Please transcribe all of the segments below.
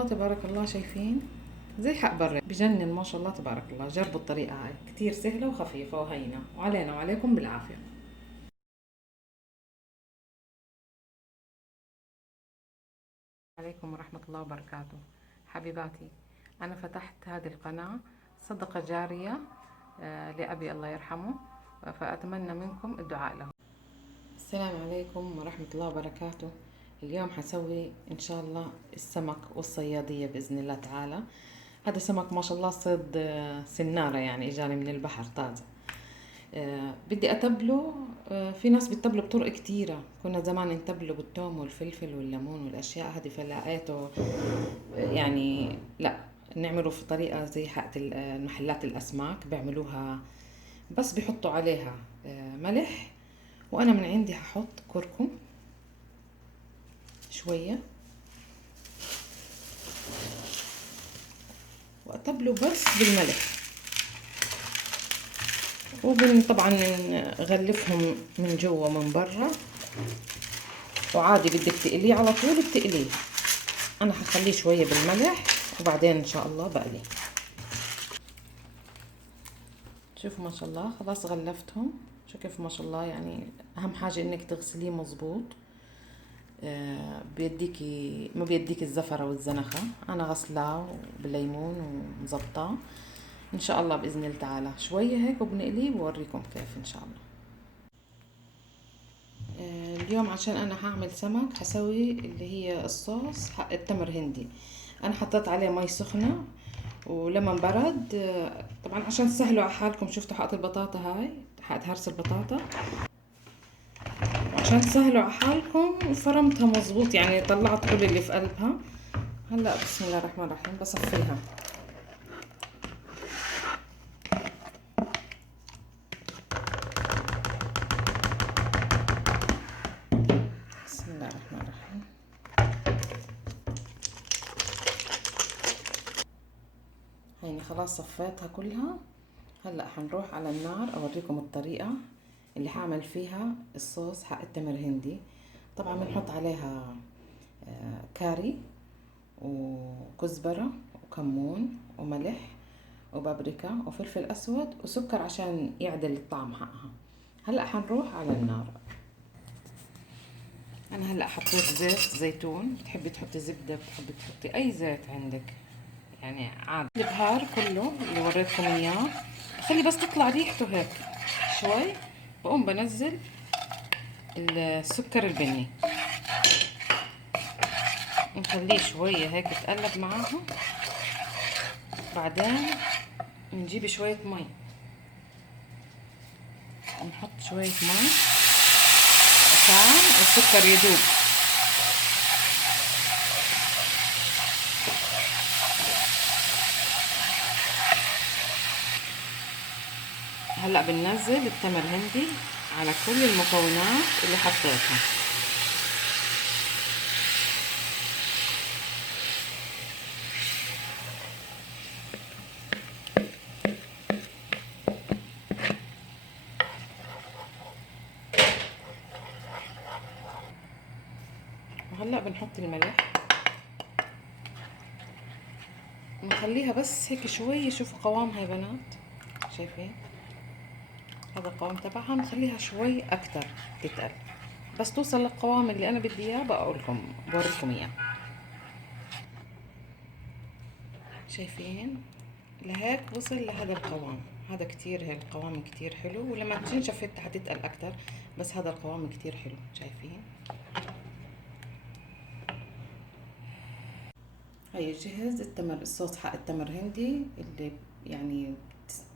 الله تبارك الله. شايفين زي حق برا بجنن ما شاء الله تبارك الله. جربوا الطريقة هاي كتير سهلة وخفيفة وهينة، وعلينا وعليكم بالعافية. عليكم ورحمة الله وبركاته. حبيباتي، أنا فتحت هذه القناة صدقة جارية لأبي الله يرحمه، فأتمنى منكم الدعاء له. السلام عليكم ورحمة الله وبركاته. اليوم حسوي إن شاء الله السمك والصيادية بإذن الله تعالى. هذا سمك ما شاء الله صيد سنارة، يعني إجاني من البحر طازة. بدي أتبله. في ناس بتتبله بطرق كتيرة، كنا زمان نتبله بالثوم والفلفل والليمون والأشياء هذه، فلقيته يعني لا، نعمله في طريقة زي حقة المحلات الأسماك بيعملوها، بس بيحطوا عليها ملح، وأنا من عندي هحط كركم شوية وأتبله بس بالملح، طبعا نغلفهم من جوا ومن برا، وعادي بدك تقليه على طول بتقليه. انا هخليه شويه بالملح وبعدين ان شاء الله بقليه. شوفوا ما شاء الله خلاص غلفتهم. شو كيف ما شاء الله، يعني اهم حاجه انك تغسليه مظبوط. بيديكي ما بيديك الزفره والزنخه. انا غسلاه بالليمون ومظبطاه ان شاء الله باذن الله تعالى. شويه هيك وبنقليه بوريكم كيف ان شاء الله. اليوم عشان انا هعمل سمك حسوي اللي هي الصوص حق التمر هندي. انا حطيت عليه مي سخنه ولما برد. طبعا عشان تسهلوا على حالكم، شفتوا حقة البطاطا هاي، حقة هرس البطاطا، عشان تسهلوا على حالكم فرمتها مظبوط، يعني طلعت كل اللي في قلبها. هلا بسم الله الرحمن الرحيم بصفيها. بسم الله الرحمن الرحيم. هيني خلاص صفيتها كلها. هلا حنروح على النار اوريكم الطريقة اللي هعمل فيها الصوص حق التمر هندي. طبعا بنحط عليها كاري وكزبرة وكمون وملح وبابريكا وفلفل اسود وسكر عشان يعدل الطعم حقها. هلا حنروح على النار. انا هلا حطيت زيت زيتون، بتحبي تحطي زبدة، بتحبي تحطي اي زيت عندك، يعني عادي. البهار كله اللي وريتكم اياه خلي بس تطلع ريحته هيك شوي، بقوم بنزل السكر البني، نخليه شوية هيك يتقلب معاها. بعدين نجيب شوية مي، نحط شوية مي عشان السكر يذوب. هلا بننزل التمر هندي على كل المكونات اللي حطيتها. وهلا بنحط الملح، نخليها بس هيك شوي. شوفوا قوامها يا بنات، شايفين هذا القوام تبعها. نخليها شوي اكتر تتقل، بس توصل للقوام اللي انا بدي اياه بوريكم اياه. شايفين لهيك وصل لهذا القوام. هذا كتير، هي القوام كتير حلو، ولما تنشف حتتقل اكتر، بس هذا القوام كتير حلو. شايفين هي جهز الصوص حق التمر هندي اللي يعني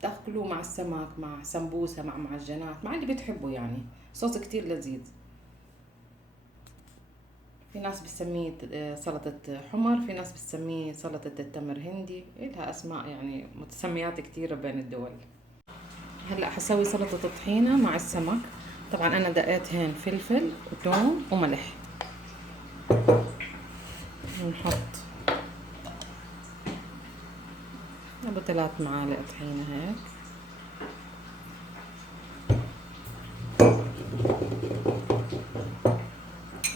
تاكلوه مع السمك، مع سمبوسة، مع معجنات، مع اللي بتحبوا. يعني صوص كتير لذيذ. في ناس بتسميه سلطة حمر، في ناس بتسميه سلطة التمر هندي، إلها أسماء يعني متسميات كتيرة بين الدول. هلأ حسوي سلطة الطحينة مع السمك. طبعا أنا دقيت هين فلفل وثوم وملح. نحط أبو 3 معالق طحينة هيك.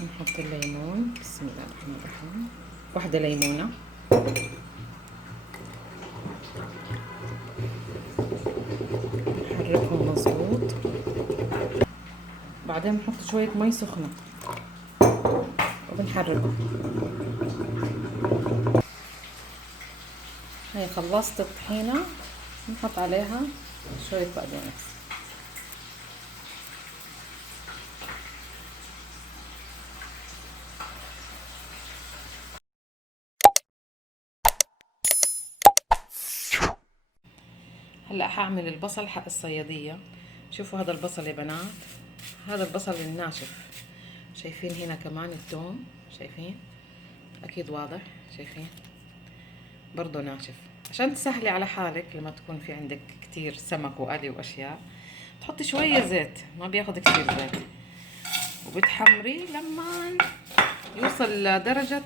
نحط الليمون، بسم الله الرحمن الرحيم، 1 ليمونة. نحركهم مظبوط. بعدين بنحط شوية مي سخنة وبنحركه. هي خلصت الطحينة، بنحط عليها شوية بقدونس. هلا حاعمل البصل حق الصيادية. شوفوا هذا البصل يا بنات، هذا البصل الناشف. شايفين هنا كمان الثوم، شايفين اكيد واضح، شايفين برضو ناشف. عشان تسهلي على حالك لما تكون في عندك كتير سمك وقلي واشياء، تحطي شوية زيت، ما بياخد كتير زيت، وبتحمريه لما يوصل لدرجة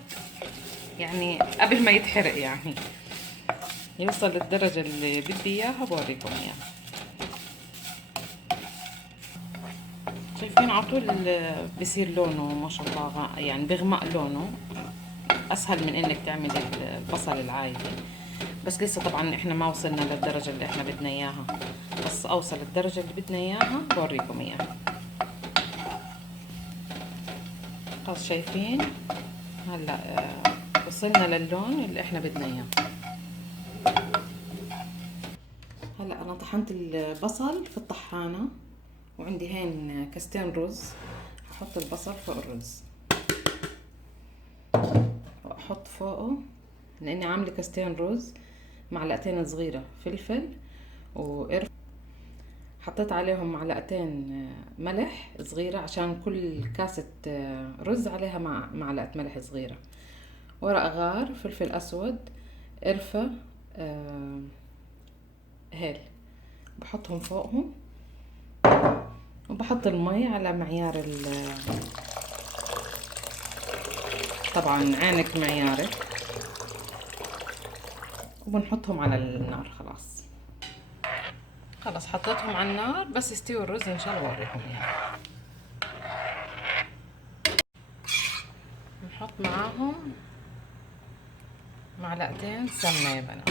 يعني قبل ما يتحرق، يعني يوصل للدرجة اللي بدي اياها بوريكم اياها. شايفين عطول بصير لونه ما شاء الله، يعني بيغمق لونه، اسهل من انك تعملي البصل العادي. بس لسه طبعا احنا ما وصلنا للدرجة اللي احنا بدنا اياها، بس اوصل الدرجة اللي بدنا اياها بوريكم اياها. خلاص شايفين هلا وصلنا للون اللي احنا بدنا اياه. هلا انا طحنت البصل في الطحانة، وعندي هين كاستين رز. هحط البصل فوق الرز، واحط فوقه، لاني عامله كاستين رز، معلقتين صغيره فلفل وقرفه. حطيت عليهم معلقتين ملح صغيره، عشان كل كاسه رز عليها معلقه ملح صغيره. ورق غار، فلفل اسود، قرفه، هيل، بحطهم فوقهم. وبحط المي على معيار طبعا عينك معيارك، وبنحطهم على النار. خلاص حطيتهم على النار، بس يستوي الرز ان شاء الله بوريكم اياه. نحط معاهم معلقتين سمنه يا بنات.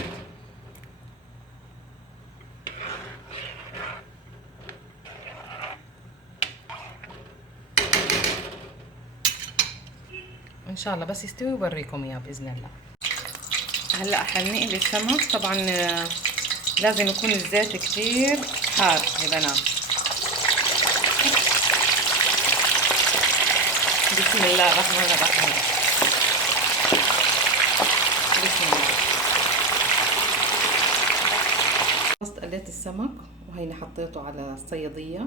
ان شاء الله بس يستوي بوريكم اياه باذن الله. هلا حنقلي السمك. طبعا لازم يكون الزيت كتير حار يا بنات. بسم الله الرحمن الرحيم. بسم الله. خلصت قليت السمك، وهيني حطيته على الصيادية،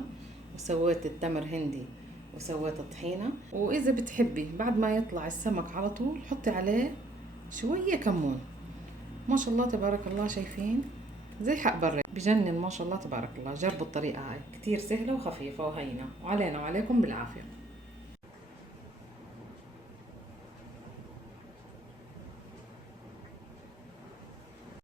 وسويت التمر هندي، وسويت الطحينة. واذا بتحبي بعد ما يطلع السمك على طول حطي عليه شوية كمون. ما شاء الله تبارك الله، شايفين زي حق بري، بجنن ما شاء الله تبارك الله. جربوا الطريقة هاي، كتير سهلة وخفيفة وهينة، وعلينا وعليكم بالعافية.